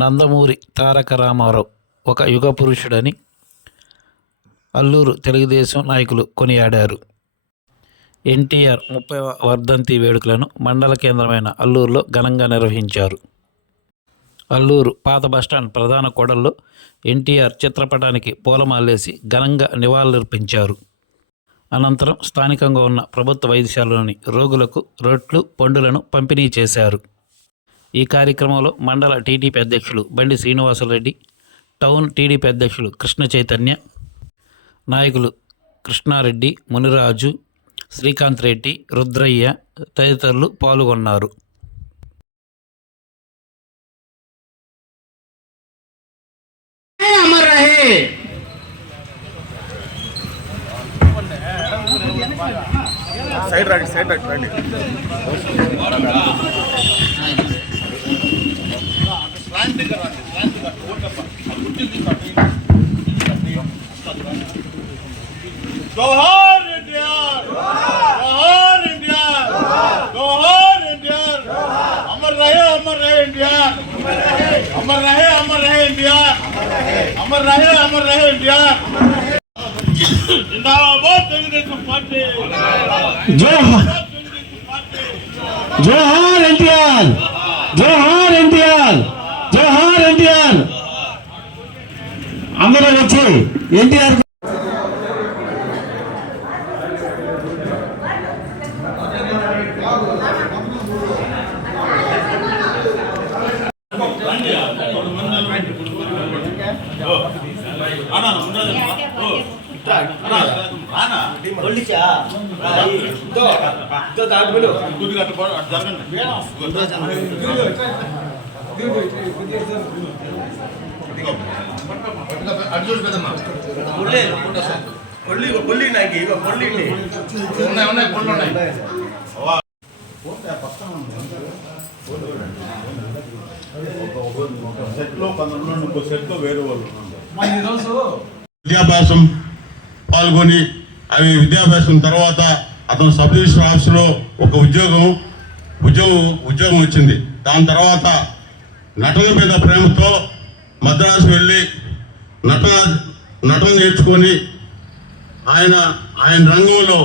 నందమూరి తారక రామారావు ఒక యుగ పురుషుడని అల్లూరు తెలుగుదేశం నాయకులు కొనియాడారు. ఎన్టీఆర్ 30వ వర్ధంతి వేడుకలను మండల కేంద్రమైన అల్లూరులో ఘనంగా నిర్వహించారు. అల్లూరు పాత బస్టాండ్ ప్రధాన కూడల్లో ఎన్టీఆర్ చిత్రపటానికి పూలమాలేసి ఘనంగా నివాళులర్పించారు. అనంతరం స్థానికంగా ఉన్న ప్రభుత్వ వైద్యశాలలోని రోగులకు రొట్లు, పండులను పంపిణీ చేశారు. ఈ కార్యక్రమంలో మండల టీడీపీ అధ్యక్షులు బండి శ్రీనివాసరెడ్డి, టౌన్ టీడీపీ అధ్యక్షులు కృష్ణ చైతన్య, నాయకులు కృష్ణారెడ్డి, మునిరాజు, శ్రీకాంత్ రెడ్డి, రుద్రయ్య తదితరులు పాల్గొన్నారు. సైడ్ రండి. జోహార్ ఎన్టీఆర్, జోహార్ ఎన్టీఆర్, జోహార్ ఎన్టీఆర్, అమర్ రహే ఎన్టీఆర్, అమర్ రహే ఎన్టీఆర్, అమర్ రహే ఎన్టీఆర్. జిందాబాద్ తెలుగుదేశం పార్టీ, జోహార్ ఎన్టీఆర్, జోహార్ ఎన్టీఆర్, జోహార్ ఎన్టీఆర్. అందరూ వచ్చి ఎన్టీఆర్ విద్యాభ్యాసం పాల్గొని అవి విద్యాభ్యాసం తర్వాత అతను సబ్ రిజిస్టర్ ఆఫీసులో ఒక ఉద్యోగం వచ్చింది. దాని తర్వాత నటన మీద ప్రేమతో మద్రాసు వెళ్ళి నటన నేర్చుకొని ఆయన రంగంలో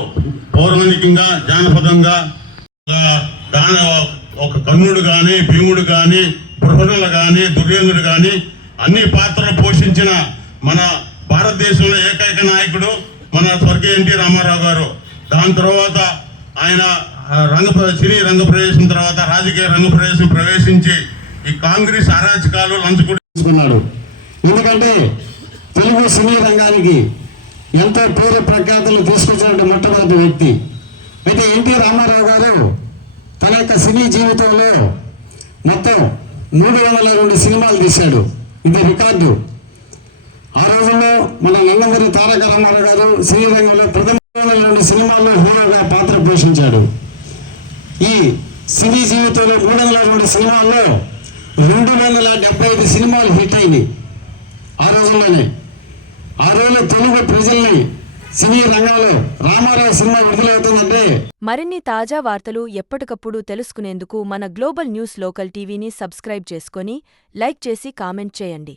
పౌరాణికంగా జానపదంగా ఒక కర్ణుడు కానీ, భీముడు కానీ, బృహణులు కానీ, దుర్యోధనుడు కానీ అన్ని పాత్రలు పోషించిన మన భారతదేశంలో ఏకైక నాయకుడు మన స్వర్గీయ ఎన్టీ రామారావు గారు. దాని తర్వాత ఆయన సినీ రంగ ప్రవేశం తర్వాత రాజకీయ రంగ ప్రవేశించి ఈ కాంగ్రెస్ అరాచకాలు లంచుకున్నాడు. ఎందుకంటే తెలుగు సినీ రంగానికి ఎంతో పేరు ప్రఖ్యాతులు తీసుకొచ్చినటువంటి మొట్టమొదటి వ్యక్తి. అయితే ఎన్టీ రామారావు గారు తన యొక్క సినీ జీవితంలో మొత్తం 302 సినిమాలు తీశాడు. ఇది రికార్డు. ఆ రోజుల్లో మన నందమూరి తారక రామారావు గారు సినీ రంగంలో 302 సినిమాల్లో హీరోగా పాత్ర పోషించాడు. ఈ సినీ జీవితంలో 302 సినిమాల్లో 275 సినిమాలు హిట్ అయినాయి ఆ రోజుల్లోనే. ఆ రోజుల్లో తెలుగు ప్రజల్ని సినీ రంగంలో రామారావు సినిమా విడుదలవుతుందంటే. మరిన్ని తాజా వార్తలు ఎప్పటికప్పుడు తెలుసుకునేందుకు మన గ్లోబల్ న్యూస్ లోకల్ టీవీని సబ్స్క్రైబ్ చేసుకొని లైక్ చేసి కామెంట్ చేయండి.